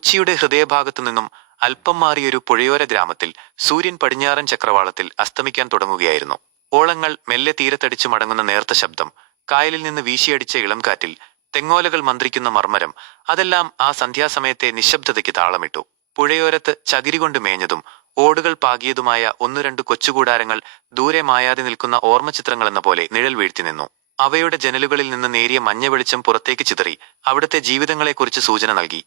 കൊച്ചിയുടെ ഹൃദയഭാഗത്തു നിന്നും അല്പം മാറിയൊരു പുഴയോര ഗ്രാമത്തിൽ സൂര്യൻ പടിഞ്ഞാറൻ ചക്രവാളത്തിൽ അസ്തമിക്കാൻ തുടങ്ങുകയായിരുന്നു. ഓളങ്ങൾ മെല്ലെ തീരത്തടിച്ചു മടങ്ങുന്ന നേർത്ത ശബ്ദം കായലിൽ നിന്ന് വീശിയടിച്ച ഇളം കാറ്റിൽ തെങ്ങോലകൾ മന്ത്രിക്കുന്ന മർമ്മരം അതെല്ലാം ആ സന്ധ്യാസമയത്തെ നിശബ്ദതയ്ക്ക് താളമിട്ടു. പുഴയോരത്ത് ചകിരി കൊണ്ട് മേഞ്ഞതും ഓടുകൾ പാകിയതുമായ ഒന്നു രണ്ട് കൊച്ചുകൂടാരങ്ങൾ ദൂരെ മായാതെ നിൽക്കുന്ന ഓർമ്മചിത്രങ്ങൾ എന്ന പോലെ നിഴൽ വീഴ്ത്തി നിന്നു. അവയുടെ ജനലുകളിൽ നിന്ന് നേരിയ മഞ്ഞ വെളിച്ചം പുറത്തേക്ക് ചിതറി അവിടുത്തെ ജീവിതങ്ങളെക്കുറിച്ച് സൂചന നൽകി.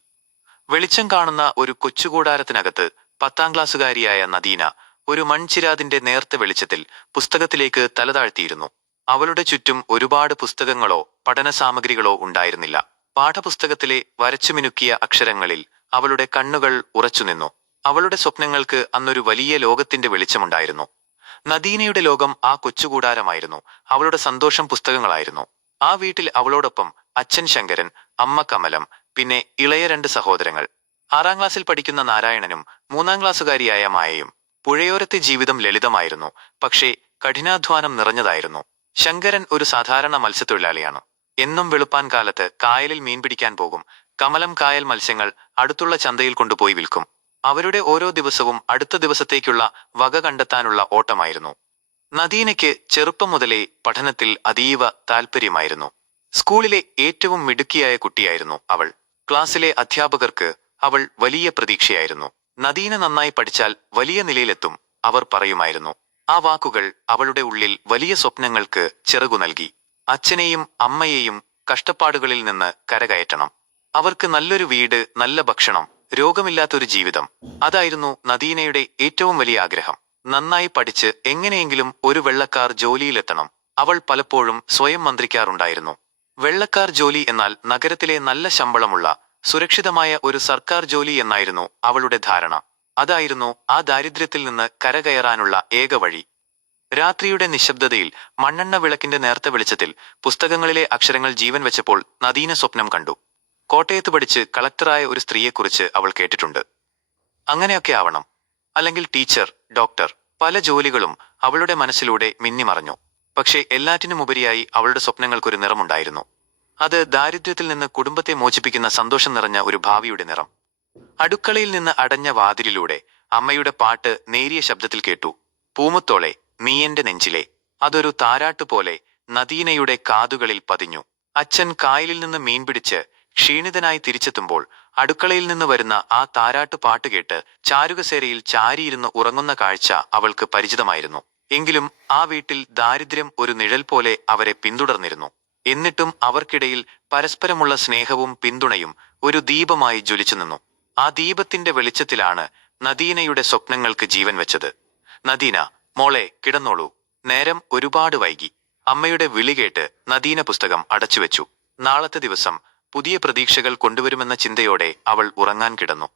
വെളിച്ചം കാണുന്ന ഒരു കൊച്ചുകൂടാരത്തിനകത്ത് പത്താം ക്ലാസ്സുകാരിയായ നദീന ഒരു മൺചിരാതിന്റെ നേർത്ത വെളിച്ചത്തിൽ പുസ്തകത്തിലേക്ക് തലതാഴ്ത്തിയിരുന്നു. അവളുടെ ചുറ്റും ഒരുപാട് പുസ്തകങ്ങളോ പഠന സാമഗ്രികളോ ഉണ്ടായിരുന്നില്ല. പാഠപുസ്തകത്തിലെ വരച്ചുമിനുക്കിയ അക്ഷരങ്ങളിൽ അവളുടെ കണ്ണുകൾ ഉറച്ചുനിന്നു അവളുടെ സ്വപ്നങ്ങൾക്ക് അന്നൊരു വലിയ ലോകത്തിന്റെ വെളിച്ചമുണ്ടായിരുന്നു. നദീനയുടെ ലോകം ആ കൊച്ചുകൂടാരമായിരുന്നു. അവളുടെ സന്തോഷം പുസ്തകങ്ങളായിരുന്നു. ആ വീട്ടിൽ അവളോടൊപ്പം അച്ഛൻ ശങ്കരൻ അമ്മ കമലം പിന്നെ ഇളയ രണ്ട് സഹോദരങ്ങൾ. ആറാം ക്ലാസ്സിൽ പഠിക്കുന്ന നാരായണനും മൂന്നാം ക്ലാസ്സുകാരിയായ മായയും പുഴയോരത്തെ ജീവിതം ലളിതമായിരുന്നു പക്ഷേ കഠിനാധ്വാനം നിറഞ്ഞതായിരുന്നു. ശങ്കരൻ ഒരു സാധാരണ മത്സ്യത്തൊഴിലാളിയാണ്. എന്നും വെളുപ്പാൻ കാലത്ത് കായലിൽ മീൻ പിടിക്കാൻ പോകും. കമലം കായൽ മത്സ്യങ്ങൾ അടുത്തുള്ള ചന്തയിൽ കൊണ്ടുപോയി വിൽക്കും. അവരുടെ ഓരോ ദിവസവും അടുത്ത ദിവസത്തേക്കുള്ള വക കണ്ടെത്താനുള്ള ഓട്ടമായിരുന്നു. നദീനയ്ക്ക് ചെറുപ്പം മുതലേ പഠനത്തിൽ അതീവ താൽപ്പര്യമായിരുന്നു. സ്കൂളിലെ ഏറ്റവും മിടുക്കിയായ കുട്ടിയായിരുന്നു അവൾ. ക്ലാസ്സിലെ അധ്യാപകർക്ക് അവൾ വലിയ പ്രതീക്ഷയായിരുന്നു. നദീന നന്നായി പഠിച്ചാൽ വലിയ നിലയിലെത്തും അവർ പറയുമായിരുന്നു. ആ വാക്കുകൾ അവളുടെ ഉള്ളിൽ വലിയ സ്വപ്നങ്ങൾക്ക് ചിറകു നൽകി. അച്ഛനെയും അമ്മയെയും കഷ്ടപ്പാടുകളിൽ നിന്ന് കരകയറ്റണം. അവർക്ക് നല്ലൊരു വീട് നല്ല ഭക്ഷണം രോഗമില്ലാത്തൊരു ജീവിതം. അതായിരുന്നു നദീനയുടെ ഏറ്റവും വലിയ ആഗ്രഹം. നന്നായി പഠിച്ച് എങ്ങനെയെങ്കിലും ഒരു വെള്ളക്കാർ ജോലിയിലെത്തണം. അവൾ പലപ്പോഴും സ്വയം മന്ത്രിക്കാറുണ്ടായിരുന്നു. വെള്ളക്കാർ ജോലി എന്നാൽ നഗരത്തിലെ നല്ല ശമ്പളമുള്ള സുരക്ഷിതമായ ഒരു സർക്കാർ ജോലി എന്നായിരുന്നു അവളുടെ ധാരണ. അതായിരുന്നു ആ ദാരിദ്ര്യത്തിൽ നിന്ന് കരകയറാനുള്ള ഏക വഴി. രാത്രിയുടെ നിശബ്ദതയിൽ മണ്ണെണ്ണ വിളക്കിന്റെ നേർത്ത വെളിച്ചത്തിൽ പുസ്തകങ്ങളിലെ അക്ഷരങ്ങൾ ജീവൻ വെച്ചപ്പോൾ നദീന സ്വപ്നം കണ്ടു. കോട്ടയത്ത് പഠിച്ച് കളക്ടറായ ഒരു സ്ത്രീയെക്കുറിച്ച് അവൾ കേട്ടിട്ടുണ്ട്. അങ്ങനെയൊക്കെ ആവണം. അല്ലെങ്കിൽ ടീച്ചർ ഡോക്ടർ പല ജോലികളും അവളുടെ മനസ്സിലൂടെ മിന്നിമറഞ്ഞു. പക്ഷേ എല്ലാറ്റിനുമുപരിയായി അവളുടെ സ്വപ്നങ്ങൾക്കൊരു നിറമുണ്ടായിരുന്നു. അത് ദാരിദ്ര്യത്തിൽ നിന്ന് കുടുംബത്തെ മോചിപ്പിക്കുന്ന സന്തോഷം നിറഞ്ഞ ഒരു ഭാവിയുടെ നിറം. അടുക്കളയിൽ നിന്ന് അടഞ്ഞ വാതിലിലൂടെ അമ്മയുടെ പാട്ട് നേരിയ ശബ്ദത്തിൽ കേട്ടു. പൂമുത്തോളെ നീ എന്റെ നെഞ്ചിലെ. അതൊരു താരാട്ടുപോലെ നദീനയുടെ കാതുകളിൽ പതിഞ്ഞു. അച്ഛൻ കായലിൽ നിന്ന് മീൻ പിടിച്ച് ക്ഷീണിതനായി തിരിച്ചെത്തുമ്പോൾ അടുക്കളയിൽ നിന്ന് വരുന്ന ആ താരാട്ട് പാട്ട് കേട്ട് ചാരുകസേരയിൽ ചാരിയിരുന്ന് ഉറങ്ങുന്ന കാഴ്ച അവൾക്ക് പരിചിതമായിരുന്നു. എങ്കിലും ആ വീട്ടിൽ ദാരിദ്ര്യം ഒരു നിഴൽ പോലെ അവരെ പിന്തുടർന്നിരുന്നു. എന്നിട്ടും അവർക്കിടയിൽ പരസ്പരമുള്ള സ്നേഹവും പിന്തുണയും ഒരു ദീപമായി ജ്വലിച്ചു നിന്നു. ആ ദീപത്തിന്റെ വെളിച്ചത്തിലാണ് നദീനയുടെ സ്വപ്നങ്ങൾക്ക് ജീവൻ വെച്ചത്. നദീന മോളെ കിടന്നോളൂ. നേരം ഒരുപാട് വൈകി. അമ്മയുടെ വിളി കേട്ട് നദീന പുസ്തകം അടച്ചുവെച്ചു. നാളത്തെ ദിവസം പുതിയ പ്രതീക്ഷകൾ കൊണ്ടുവരുമെന്ന ചിന്തയോടെ അവൾ ഉറങ്ങാൻ കിടന്നു.